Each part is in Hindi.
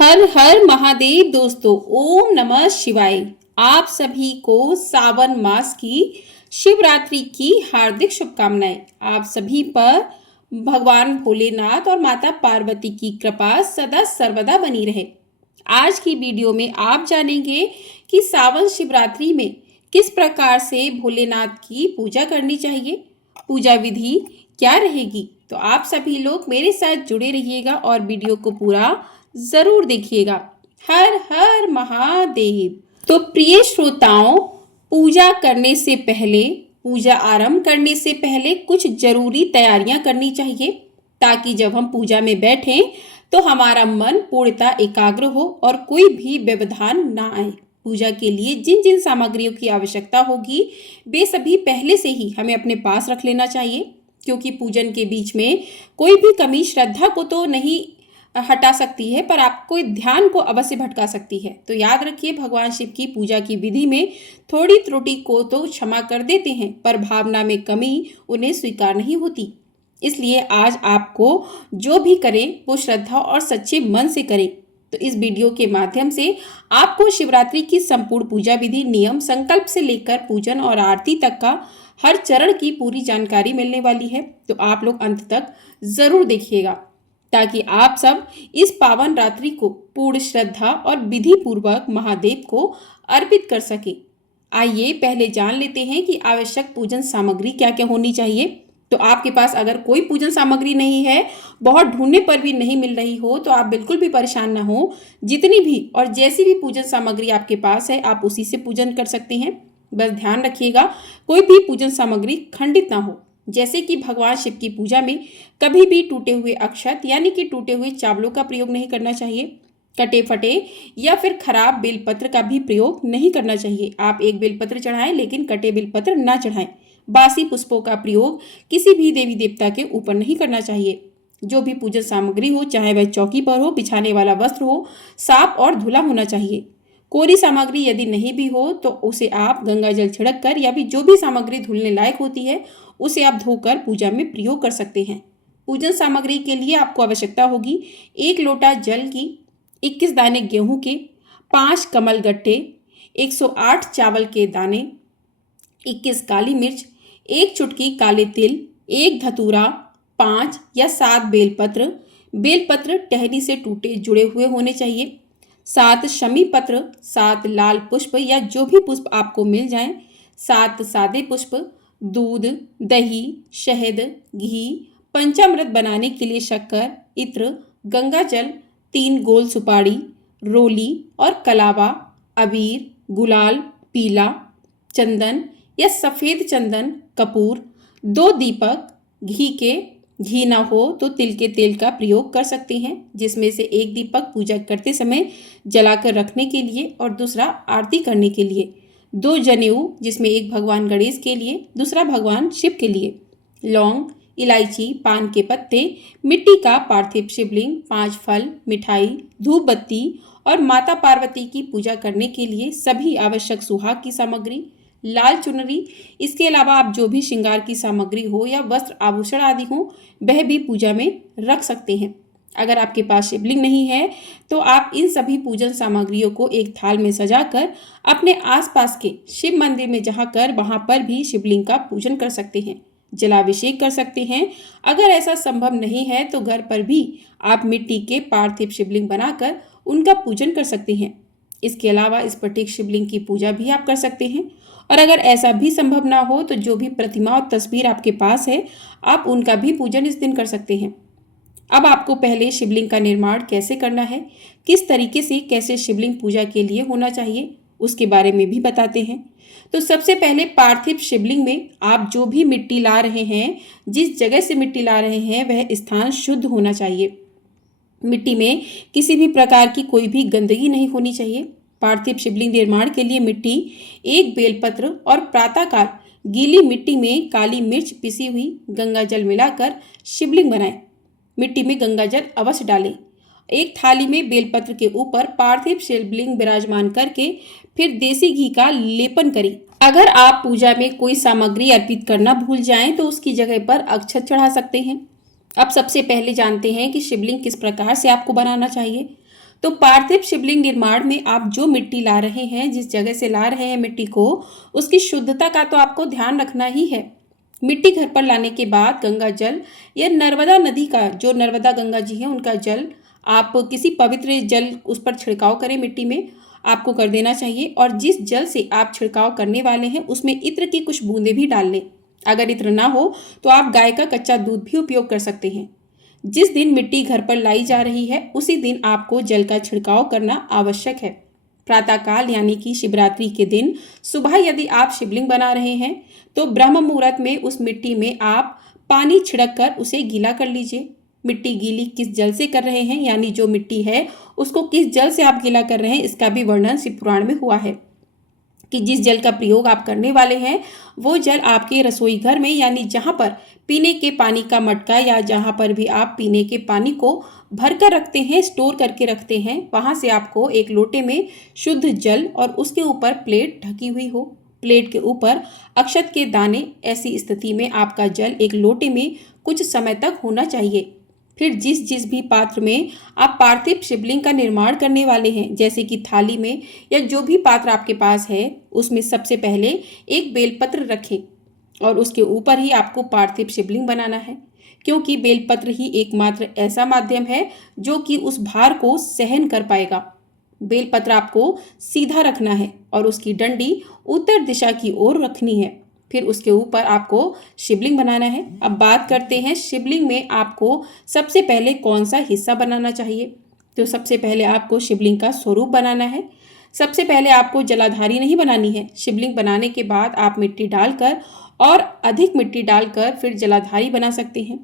हर हर महादेव दोस्तों, ओम नमः शिवाय। आप सभी को सावन मास की शिवरात्रि की हार्दिक शुभकामनाएं। आप सभी पर भगवान भोलेनाथ और माता पार्वती की कृपा सदा सर्वदा बनी रहे। आज की वीडियो में आप जानेंगे कि सावन शिवरात्रि में किस प्रकार से भोलेनाथ की पूजा करनी चाहिए, पूजा विधि क्या रहेगी। तो आप सभी लोग मेरे साथ जुड़े रहिएगा और वीडियो को पूरा जरूर देखिएगा। हर हर महादेव। तो प्रिय श्रोताओं, पूजा करने से पहले, पूजा आरंभ करने से पहले कुछ जरूरी तैयारियां करनी चाहिए, ताकि जब हम पूजा में बैठें तो हमारा मन पूर्णतः एकाग्र हो और कोई भी व्यवधान ना आए। पूजा के लिए जिन जिन सामग्रियों की आवश्यकता होगी वे सभी पहले से ही हमें अपने पास रख लेना चाहिए, क्योंकि पूजन के बीच में कोई भी कमी श्रद्धा को तो नहीं हटा सकती है, पर आपको ध्यान को अवश्य भटका सकती है। तो याद रखिए, भगवान शिव की पूजा की विधि में थोड़ी त्रुटि को तो क्षमा कर देते हैं, पर भावना में कमी उन्हें स्वीकार नहीं होती। इसलिए आज आपको जो भी करें वो श्रद्धा और सच्चे मन से करें। तो इस वीडियो के माध्यम से आपको शिवरात्रि की संपूर्ण पूजा विधि, नियम, संकल्प से लेकर पूजन और आरती तक का हर चरण की पूरी जानकारी मिलने वाली है। तो आप लोग अंत तक जरूर देखिएगा, ताकि आप सब इस पावन रात्रि को पूर्ण श्रद्धा और विधि पूर्वक महादेव को अर्पित कर सके। आइए पहले जान लेते हैं कि आवश्यक पूजन सामग्री क्या क्या होनी चाहिए। तो आपके पास अगर कोई पूजन सामग्री नहीं है, बहुत ढूंढने पर भी नहीं मिल रही हो, तो आप बिल्कुल भी परेशान ना हो। जितनी भी और जैसी भी पूजन सामग्री आपके पास है, आप उसी से पूजन कर सकते हैं। बस ध्यान रखिएगा, कोई भी पूजन सामग्री खंडित ना हो। जैसे कि भगवान शिव की पूजा में कभी भी टूटे हुए अक्षत यानी कि टूटे हुए चावलों का प्रयोग नहीं करना चाहिए। कटे फटे या फिर खराब बेलपत्र का भी प्रयोग नहीं करना चाहिए। आप एक बेलपत्र चढ़ाएं, लेकिन कटे बेलपत्र ना चढ़ाएं। बासी पुष्पों का प्रयोग किसी भी देवी देवता के ऊपर नहीं करना चाहिए। जो भी पूजन सामग्री हो, चाहे वह चौकी पर हो, बिछाने वाला वस्त्र हो, साफ और धुला होना चाहिए। कोरी सामग्री यदि नहीं भी हो तो उसे आप गंगा जल छिड़क कर, या भी जो भी सामग्री धुलने लायक होती है उसे आप धोकर पूजा में प्रयोग कर सकते हैं। पूजन सामग्री के लिए आपको आवश्यकता होगी 1 लोटा जल की, 21 दाने गेहूं के, 5 कमल गट्टे, 108 चावल के दाने, 21 काली मिर्च, 1 चुटकी काले तिल, 1 धतूरा, 5 या 7 बेलपत्र। बेलपत्र टहनी से टूटे जुड़े हुए होने चाहिए। 7 शमी पत्र, 7 लाल पुष्प या जो भी पुष्प आपको मिल जाएं, 7 सादे पुष्प, दूध, दही, शहद, घी, पंचामृत बनाने के लिए शक्कर, इत्र, गंगा जल, 3 गोल सुपारी, रोली और कलावा, अबीर, गुलाल, पीला, चंदन या सफ़ेद चंदन, कपूर, 2 दीपक, घी ना हो तो तिल के तेल का प्रयोग कर सकते हैं, जिसमें से एक दीपक पूजा करते समय जलाकर रखने के लिए और दूसरा आरती करने के लिए, 2 जनेऊ, जिसमें एक भगवान गणेश के लिए, दूसरा भगवान शिव के लिए, लौंग, इलायची, पान के पत्ते, मिट्टी का पार्थिव शिवलिंग, 5 फल, मिठाई, धूप बत्ती और माता पार्वती की पूजा करने के लिए सभी आवश्यक सुहाग की सामग्री, लाल चुनरी। इसके अलावा आप जो भी श्रृंगार की सामग्री हो या वस्त्र आभूषण आदि हो, वह भी पूजा में रख सकते हैं। अगर आपके पास शिवलिंग नहीं है तो आप इन सभी पूजन सामग्रियों को एक थाल में सजाकर अपने आसपास के शिव मंदिर में जाकर वहां पर भी शिवलिंग का पूजन कर सकते हैं, जलाभिषेक कर सकते हैं। अगर ऐसा संभव नहीं है तो घर पर भी आप मिट्टी के पार्थिव शिवलिंग बनाकर उनका पूजन कर सकते हैं। इसके अलावा स्फटिक शिवलिंग की पूजा भी आप कर सकते हैं। और अगर ऐसा भी संभव ना हो तो जो भी प्रतिमा और तस्वीर आपके पास है, आप उनका भी पूजन इस दिन कर सकते हैं। अब आपको पहले शिवलिंग का निर्माण कैसे करना है, किस तरीके से कैसे शिवलिंग पूजा के लिए होना चाहिए, उसके बारे में भी बताते हैं। तो सबसे पहले पार्थिव शिवलिंग में आप जो भी मिट्टी ला रहे हैं, जिस जगह से मिट्टी ला रहे हैं, वह स्थान शुद्ध होना चाहिए। मिट्टी में किसी भी प्रकार की कोई भी गंदगी नहीं होनी चाहिए। पार्थिव शिवलिंग निर्माण के लिए मिट्टी, 1 बेलपत्र और प्रातःकाल गीली मिट्टी में काली मिर्च पिसी हुई, गंगा जल मिलाकर शिवलिंग बनाएं। मिट्टी में गंगा जल अवश्य डालें। एक थाली में बेलपत्र के ऊपर पार्थिव शिवलिंग विराजमान करके फिर देसी घी का लेपन करें। अगर आप पूजा में कोई सामग्री अर्पित करना भूल जाएं तो उसकी जगह पर अक्षत चढ़ा सकते हैं। अब सबसे पहले जानते हैं कि शिवलिंग किस प्रकार से आपको बनाना चाहिए। तो पार्थिव शिवलिंग निर्माण में आप जो मिट्टी ला रहे हैं, जिस जगह से ला रहे हैं मिट्टी को, उसकी शुद्धता का तो आपको ध्यान रखना ही है। मिट्टी घर पर लाने के बाद गंगा जल या नर्मदा नदी का, जो नर्मदा गंगा जी हैं उनका जल, आप किसी पवित्र जल उस पर छिड़काव करें, मिट्टी में आपको कर देना चाहिए। और जिस जल से आप छिड़काव करने वाले हैं उसमें इत्र की कुछ बूंदें भी डाल लें। अगर इत्र ना हो तो आप गाय का कच्चा दूध भी उपयोग कर सकते हैं। जिस दिन मिट्टी घर पर लाई जा रही है उसी दिन आपको जल का छिड़काव करना आवश्यक है। प्रातःकाल यानी कि शिवरात्रि के दिन सुबह यदि आप शिवलिंग बना रहे हैं तो ब्रह्म मुहूर्त में उस मिट्टी में आप पानी छिड़क कर उसे गीला कर लीजिए। मिट्टी गीली किस जल से कर रहे हैं, यानी जो मिट्टी है उसको किस जल से आप गीला कर रहे हैं, इसका भी वर्णन शिव पुराण में हुआ है कि जिस जल का प्रयोग आप करने वाले हैं वो जल आपके रसोई घर में, यानी जहाँ पर पीने के पानी का मटका या जहाँ पर भी आप पीने के पानी को भर कर रखते हैं, स्टोर करके रखते हैं, वहाँ से आपको एक लोटे में शुद्ध जल और उसके ऊपर प्लेट ढकी हुई हो, प्लेट के ऊपर अक्षत के दाने, ऐसी स्थिति में आपका जल एक लोटे में कुछ समय तक होना चाहिए। फिर जिस जिस भी पात्र में आप पार्थिव शिवलिंग का निर्माण करने वाले हैं, जैसे कि थाली में या जो भी पात्र आपके पास है, उसमें सबसे पहले एक बेलपत्र रखें और उसके ऊपर ही आपको पार्थिव शिवलिंग बनाना है, क्योंकि बेलपत्र ही एकमात्र ऐसा माध्यम है जो कि उस भार को सहन कर पाएगा। बेलपत्र आपको सीधा रखना है और उसकी डंडी उत्तर दिशा की ओर रखनी है। फिर उसके ऊपर आपको शिवलिंग बनाना है। अब बात करते हैं शिवलिंग में आपको सबसे पहले कौन सा हिस्सा बनाना चाहिए। तो सबसे पहले आपको शिवलिंग का स्वरूप बनाना है। सबसे पहले आपको जलाधारी नहीं बनानी है। शिवलिंग बनाने के बाद आप मिट्टी डालकर और अधिक मिट्टी डालकर फिर जलाधारी बना सकते हैं।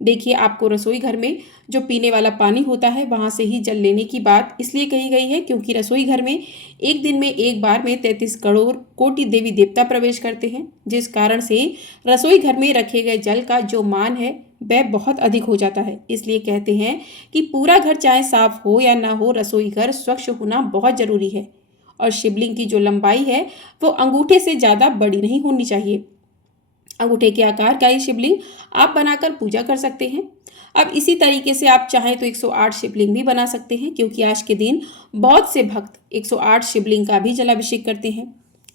देखिए, आपको रसोई घर में जो पीने वाला पानी होता है वहाँ से ही जल लेने की बात इसलिए कही गई है क्योंकि रसोई घर में एक दिन में एक बार में 33 करोड़ कोटि देवी देवता प्रवेश करते हैं, जिस कारण से रसोई घर में रखे गए जल का जो मान है वह बहुत अधिक हो जाता है। इसलिए कहते हैं कि पूरा घर चाहे साफ हो या ना हो, रसोई घर स्वच्छ होना बहुत ज़रूरी है। और शिवलिंग की जो लंबाई है वो अंगूठे से ज़्यादा बड़ी नहीं होनी चाहिए। अंगूठे के आकार का ये शिवलिंग आप बनाकर पूजा कर सकते हैं। अब इसी तरीके से आप चाहें तो 108 शिवलिंग भी बना सकते हैं, क्योंकि आज के दिन बहुत से भक्त 108 शिवलिंग का भी जलाभिषेक करते हैं।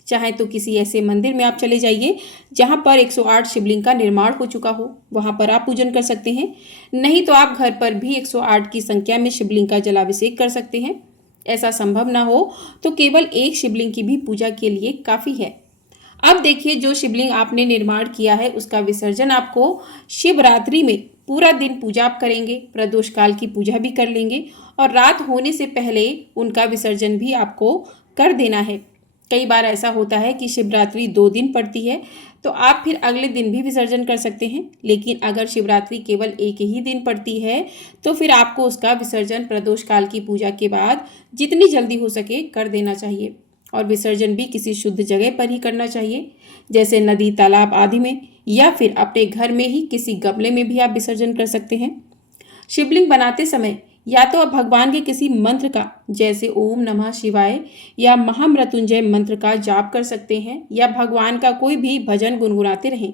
चाहे तो किसी ऐसे मंदिर में आप चले जाइए जहां पर 108 शिवलिंग का निर्माण हो चुका हो, वहां पर आप पूजन कर सकते हैं। नहीं तो आप घर पर भी 108 की संख्या में शिवलिंग का जलाभिषेक कर सकते हैं। ऐसा संभव ना हो तो केवल एक शिवलिंग की भी पूजा के लिए काफ़ी है। अब देखिए, जो शिवलिंग आपने निर्माण किया है उसका विसर्जन आपको शिवरात्रि में पूरा दिन पूजा आप करेंगे, प्रदोष काल की पूजा भी कर लेंगे और रात होने से पहले उनका विसर्जन भी आपको कर देना है। कई बार ऐसा होता है कि शिवरात्रि 2 दिन पड़ती है तो आप फिर अगले दिन भी विसर्जन कर सकते हैं, लेकिन अगर शिवरात्रि केवल एक ही दिन पड़ती है तो फिर आपको उसका विसर्जन प्रदोष काल की पूजा के बाद जितनी जल्दी हो सके कर देना चाहिए। और विसर्जन भी किसी शुद्ध जगह पर ही करना चाहिए, जैसे नदी, तालाब आदि में, या फिर अपने घर में ही किसी गमले में भी आप विसर्जन कर सकते हैं। शिवलिंग बनाते समय या तो आप भगवान के किसी मंत्र का, जैसे ओम नमः शिवाय या महामृत्युंजय मंत्र का जाप कर सकते हैं, या भगवान का कोई भी भजन गुनगुनाते रहें।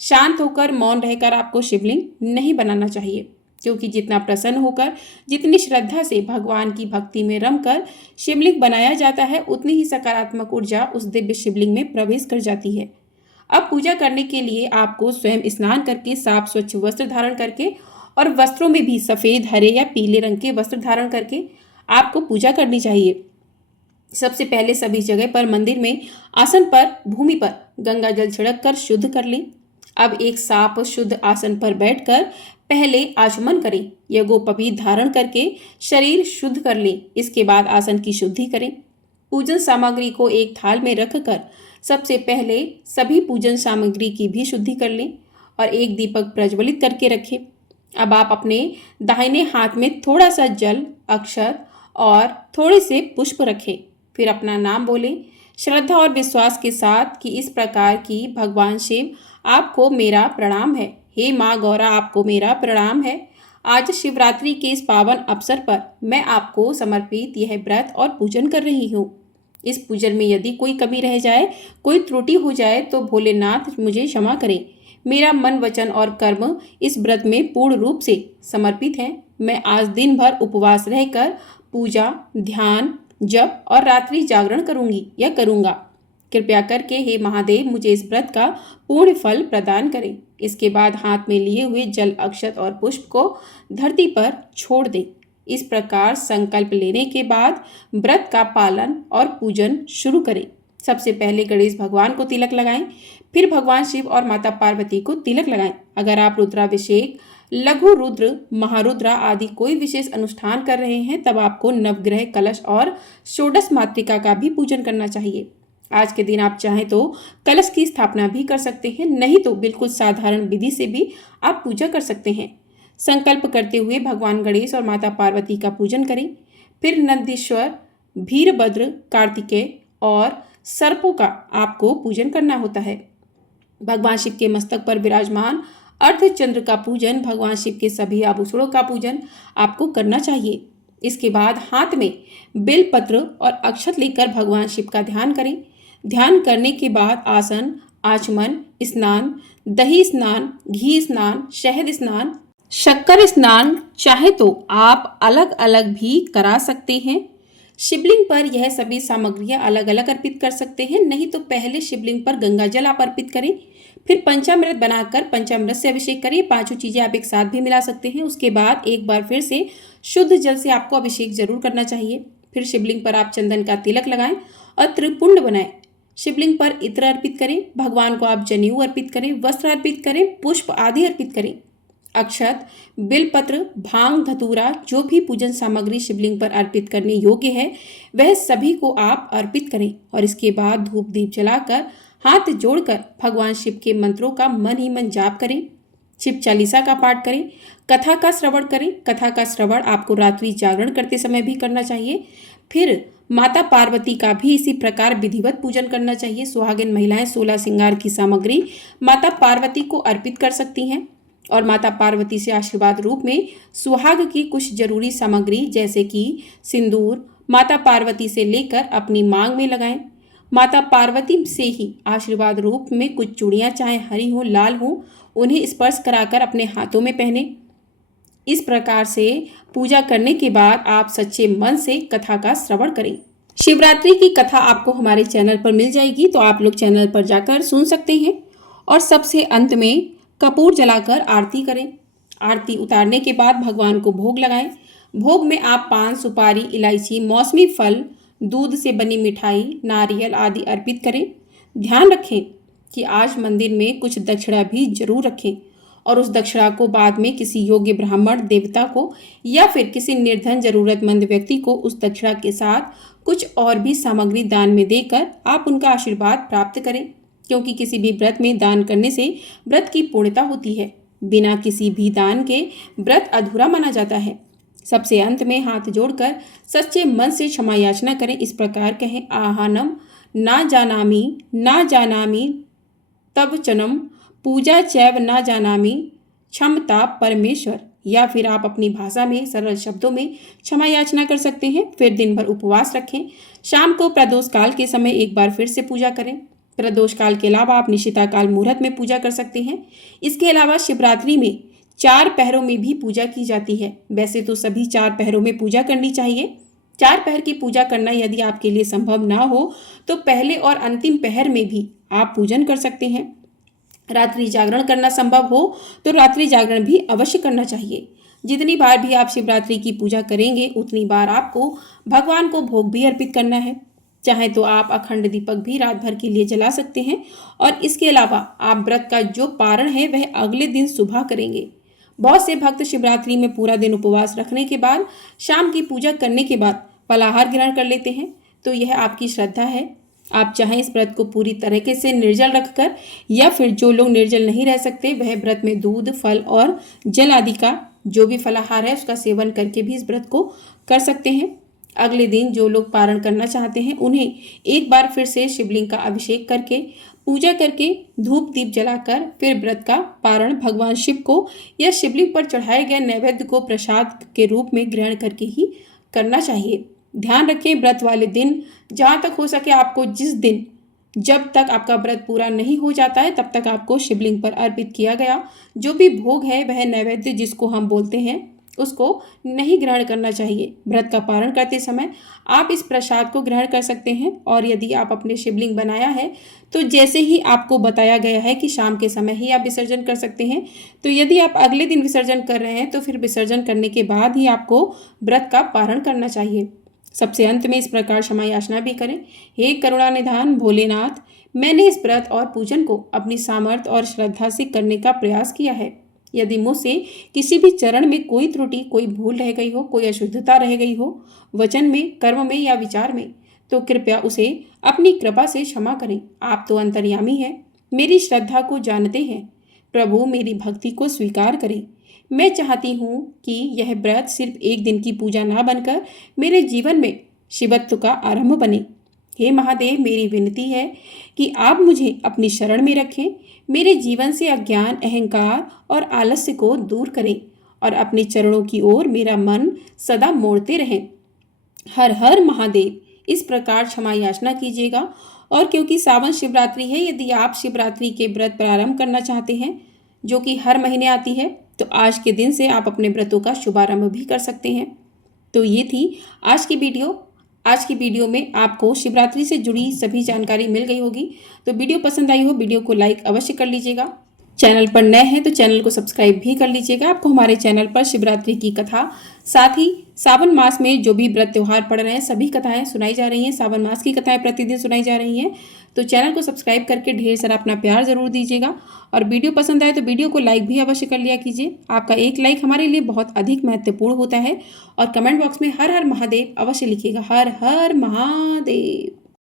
शांत होकर मौन रहकर आपको शिवलिंग नहीं बनाना चाहिए, क्योंकि जितना प्रसन्न होकर, जितनी श्रद्धा से भगवान की भक्ति में रमकर शिवलिंग बनाया जाता है, उतनी ही सकारात्मक ऊर्जा उस दिव्य शिवलिंग में प्रवेश कर जाती है। अब पूजा करने के लिए आपको स्वयं स्नान करके साफ स्वच्छ वस्त्र धारण करके और वस्त्रों में भी सफ़ेद, हरे या पीले रंग के वस्त्र धारण करके आपको पूजा करनी चाहिए। सबसे पहले सभी जगह पर मंदिर में आसन पर, भूमि पर गंगा जल छिड़क कर शुद्ध कर लें। अब एक साफ शुद्ध आसन पर बैठकर पहले आचमन करें, यज्ञोपवीत धारण करके शरीर शुद्ध कर लें। इसके बाद आसन की शुद्धि करें। पूजन सामग्री को एक थाल में रखकर सबसे पहले सभी पूजन सामग्री की भी शुद्धि कर लें और एक दीपक प्रज्वलित करके रखें। अब आप अपने दाहिने हाथ में थोड़ा सा जल, अक्षत और थोड़े से पुष्प रखें। फिर अपना नाम बोलें, श्रद्धा और विश्वास के साथ कि इस प्रकार की भगवान शिव आपको मेरा प्रणाम है। हे माँ गौरा, आपको मेरा प्रणाम है। आज शिवरात्रि के इस पावन अवसर पर मैं आपको समर्पित यह व्रत और पूजन कर रही हूँ। इस पूजन में यदि कोई कमी रह जाए, कोई त्रुटि हो जाए तो भोलेनाथ मुझे क्षमा करें। मेरा मन, वचन और कर्म इस व्रत में पूर्ण रूप से समर्पित है। मैं आज दिन भर उपवास रहकर पूजा, ध्यान, जप और रात्रि जागरण करूंगी या करूंगा। कृपया करके हे महादेव मुझे इस व्रत का पूर्ण फल प्रदान करें। इसके बाद हाथ में लिए हुए जल, अक्षत और पुष्प को धरती पर छोड़ दें। इस प्रकार संकल्प लेने के बाद व्रत का पालन और पूजन शुरू करें। सबसे पहले गणेश भगवान को तिलक लगाएं, फिर भगवान शिव और माता पार्वती को तिलक लगाएं। अगर आप रुद्राभिषेक, लघु रुद्र, महारुद्रा आदि कोई विशेष अनुष्ठान कर रहे हैं तब आपको नवग्रह कलश और षोडश मातृका का भी पूजन करना चाहिए। आज के दिन आप चाहें तो कलश की स्थापना भी कर सकते हैं, नहीं तो बिल्कुल साधारण विधि से भी आप पूजा कर सकते हैं। संकल्प करते हुए भगवान गणेश और माता पार्वती का पूजन करें। फिर नंदीश्वर, वीरभद्र, कार्तिकेय और सर्पों का आपको पूजन करना होता है। भगवान शिव के मस्तक पर विराजमान अर्धचंद्र का पूजन, भगवान शिव के सभी आभूषणों का पूजन आपको करना चाहिए। इसके बाद हाथ में बेलपत्र और अक्षत लेकर भगवान शिव का ध्यान करें। ध्यान करने के बाद आसन, आचमन स्नान, दही स्नान, घी स्नान, शहद स्नान, शक्कर स्नान चाहे तो आप अलग अलग भी करा सकते हैं। शिवलिंग पर यह सभी सामग्रियां अलग अलग अर्पित कर सकते हैं, नहीं तो पहले शिवलिंग पर गंगा जल आप अर्पित करें, फिर पंचामृत बनाकर पंचामृत से अभिषेक करिए। पांचों चीजें आप एक साथ भी मिला सकते हैं। उसके बाद एक बार फिर से शुद्ध जल से आपको अभिषेक जरूर करना चाहिए। फिर शिवलिंग पर आप चंदन का तिलक लगाएं और त्रिपुंड बनाएं। शिवलिंग पर इत्र अर्पित करें। भगवान को आप जनेऊ अर्पित करें, वस्त्र अर्पित करें, पुष्प आदि अर्पित करें। अक्षत, बिलपत्र, भांग, धतूरा, जो भी पूजन सामग्री शिवलिंग पर अर्पित करने योग्य है वह सभी को आप अर्पित करें और इसके बाद धूप दीप जलाकर हाथ जोड़कर भगवान शिव के मंत्रों का मन ही मन जाप करें। शिव चालीसा का पाठ करें, कथा का श्रवण करें। कथा का श्रवण आपको रात्रि जागरण करते समय भी करना चाहिए। फिर माता पार्वती का भी इसी प्रकार विधिवत पूजन करना चाहिए। सुहागिन महिलाएं 16 श्रृंगार की सामग्री माता पार्वती को अर्पित कर सकती हैं और माता पार्वती से आशीर्वाद रूप में सुहाग की कुछ जरूरी सामग्री जैसे कि सिंदूर माता पार्वती से लेकर अपनी मांग में लगाएं। माता पार्वती से ही आशीर्वाद रूप में कुछ चूड़ियाँ चाहे हरी हो, लाल हो, उन्हें स्पर्श कराकर अपने हाथों में पहने। इस प्रकार से पूजा करने के बाद आप सच्चे मन से कथा का श्रवण करें। शिवरात्रि की कथा आपको हमारे चैनल पर मिल जाएगी, तो आप लोग चैनल पर जाकर सुन सकते हैं। और सबसे अंत में कपूर जलाकर आरती करें। आरती उतारने के बाद भगवान को भोग लगाएं। भोग में आप पान, सुपारी, इलायची, मौसमी फल, दूध से बनी मिठाई, नारियल आदि अर्पित करें। ध्यान रखें कि आज मंदिर में कुछ दक्षिणा भी जरूर रखें और उस दक्षिणा को बाद में किसी योग्य ब्राह्मण, देवता को या फिर किसी निर्धन जरूरतमंद व्यक्ति को उस दक्षिणा के साथ कुछ और भी सामग्री दान में देकर आप उनका आशीर्वाद प्राप्त करें, क्योंकि किसी भी व्रत में दान करने से व्रत की पूर्णता होती है। बिना किसी भी दान के व्रत अधूरा माना जाता है। सबसे अंत में हाथ जोड़कर सच्चे मन से क्षमा याचना करें। इस प्रकार कहें, आहानम ना जानामि तब चनम पूजा चैव ना जानामि क्षमता परमेश्वर। या फिर आप अपनी भाषा में सरल शब्दों में क्षमा याचना कर सकते हैं। फिर दिन भर उपवास रखें। शाम को प्रदोष काल के समय एक बार फिर से पूजा करें। प्रदोष काल के अलावा आप निशिता काल मुहूर्त में पूजा कर सकते हैं। इसके अलावा शिवरात्रि में 4 पहरों में भी पूजा की जाती है। वैसे तो सभी 4 पहरों में पूजा करनी चाहिए। 4 पहर की पूजा करना यदि आपके लिए संभव ना हो तो पहले और अंतिम पहर में भी आप पूजन कर सकते हैं। रात्रि जागरण करना संभव हो तो रात्रि जागरण भी अवश्य करना चाहिए। जितनी बार भी आप शिवरात्रि की पूजा करेंगे उतनी बार आपको भगवान को भोग भी अर्पित करना है। चाहे तो आप अखंड दीपक भी रात भर के लिए जला सकते हैं और इसके अलावा आप व्रत का जो पारण है वह अगले दिन सुबह करेंगे। बहुत से भक्त शिवरात्रि में पूरा दिन उपवास रखने के बाद शाम की पूजा करने के बाद फलाहार ग्रहण कर लेते हैं, तो यह आपकी श्रद्धा है। आप चाहें इस व्रत को पूरी तरीके से निर्जल रखकर या फिर जो लोग निर्जल नहीं रह सकते वह व्रत में दूध, फल और जल आदि का जो भी फलाहार है उसका सेवन करके भी इस व्रत को कर सकते हैं। अगले दिन जो लोग पारण करना चाहते हैं उन्हें एक बार फिर से शिवलिंग का अभिषेक करके पूजा करके धूप दीप जलाकर फिर व्रत का पारण भगवान शिव को या शिवलिंग पर चढ़ाए गए नैवेद्य को प्रसाद के रूप में ग्रहण करके ही करना चाहिए। ध्यान रखें, व्रत वाले दिन जहाँ तक हो सके आपको जिस दिन जब तक आपका व्रत पूरा नहीं हो जाता है तब तक आपको शिवलिंग पर अर्पित किया गया जो भी भोग है वह नैवेद्य जिसको हम बोलते हैं उसको नहीं ग्रहण करना चाहिए। व्रत का पारण करते समय आप इस प्रसाद को ग्रहण कर सकते हैं और यदि आप अपने शिवलिंग बनाया है तो जैसे ही आपको बताया गया है कि शाम के समय ही आप विसर्जन कर सकते हैं, तो यदि आप अगले दिन विसर्जन कर रहे हैं तो फिर विसर्जन करने के बाद ही आपको व्रत का पारण करना चाहिए। सबसे अंत में इस प्रकार क्षमा याचना भी करें। हे करुणा निधान भोलेनाथ, मैंने इस व्रत और पूजन को अपनी सामर्थ्य और श्रद्धा से करने का प्रयास किया है। यदि मुझसे किसी भी चरण में कोई त्रुटि, कोई भूल रह गई हो, कोई अशुद्धता रह गई हो, वचन में, कर्म में या विचार में, तो कृपया उसे अपनी कृपा से क्षमा करें। आप तो अंतर्यामी हैं, मेरी श्रद्धा को जानते हैं। प्रभु मेरी भक्ति को स्वीकार करें। मैं चाहती हूँ कि यह व्रत सिर्फ एक दिन की पूजा ना बनकर मेरे जीवन में शिवत्व का आरंभ बने। हे महादेव, मेरी विनती है कि आप मुझे अपनी शरण में रखें, मेरे जीवन से अज्ञान, अहंकार और आलस्य को दूर करें और अपने चरणों की ओर मेरा मन सदा मोड़ते रहें। हर हर महादेव। इस प्रकार क्षमा याचना कीजिएगा। और क्योंकि सावन शिवरात्रि है, यदि आप शिवरात्रि के व्रत प्रारंभ करना चाहते हैं जो कि हर महीने आती है, तो आज के दिन से आप अपने व्रतों का शुभारंभ भी कर सकते हैं। तो ये थी आज की वीडियो। आज की वीडियो में आपको शिवरात्रि से जुड़ी सभी जानकारी मिल गई होगी। तो वीडियो पसंद आई हो, वीडियो को लाइक अवश्य कर लीजिएगा। चैनल पर नए हैं तो चैनल को सब्सक्राइब भी कर लीजिएगा। आपको हमारे चैनल पर शिवरात्रि की कथा, साथ ही सावन मास में जो भी व्रत त्यौहार पड़ रहे हैं सभी कथाएं सुनाई जा रही हैं। सावन मास की कथाएं प्रतिदिन सुनाई जा रही हैं। तो चैनल को सब्सक्राइब करके ढेर सारा अपना प्यार जरूर दीजिएगा। और वीडियो पसंद आए तो वीडियो को लाइक भी अवश्य कर लिया कीजिए। आपका एक लाइक हमारे लिए बहुत अधिक महत्वपूर्ण होता है। और कमेंट बॉक्स में हर हर महादेव अवश्य लिखिएगा। हर हर महादेव।